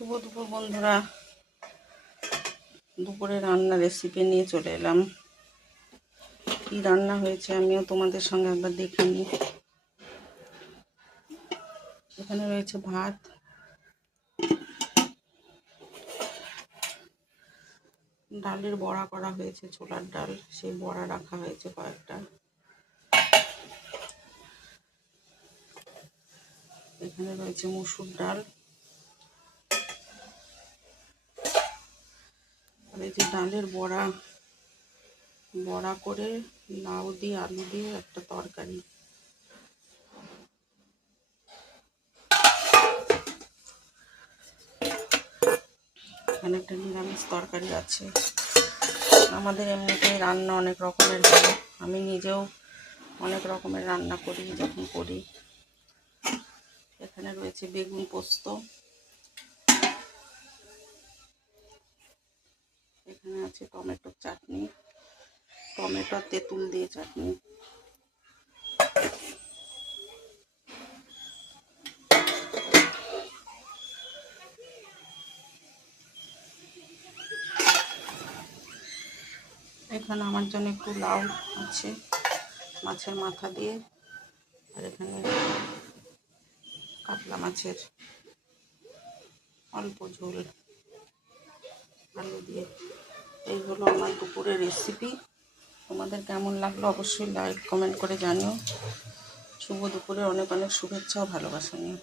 শুভ দুপুর বন্ধুরা, দুপুরে রান্নার রেসিপি নিয়ে চলে এলাম। কি রান্না হয়েছে আমিও তোমাদের সঙ্গে একবার দেখে নিই। এখানে রয়েছে ভাত, ডালের বড়া করা হয়েছে, ছোলার ডাল, সেই বড়া রাখা হয়েছে কয়েকটা। এখানে রয়েছে মসুর ডাল, আর এই যে ডালের বড়া বড়া করে লাউ দিয়ে আলু দিয়ে একটা তরকারি। এখানে একটা নিরামিষ তরকারি আছে। আমাদের এমনিতেই রান্না অনেক রকমের হয়, আমি নিজেও অনেক রকমের রান্না করি যখন করি। এখানে রয়েছে বেগুন পোস্ত, এখানে আছে টমেটোর চাটনি, টমেটো আর তেঁতুল দিয়ে চাটনি। এখানে আমার জন্য একটু লাউ আছে মাছের মাথা দিয়ে, আর এখানে কাতলা মাছের অল্প ঝোল আলু দিয়ে। এই হলো আমার দুপুরের রেসিপি। তোমাদের কেমন লাগলো অবশ্যই লাইক কমেন্ট করে জানিও। শুভ দুপুরে অনেক অনেক শুভেচ্ছা ও ভালোবাসা নিও।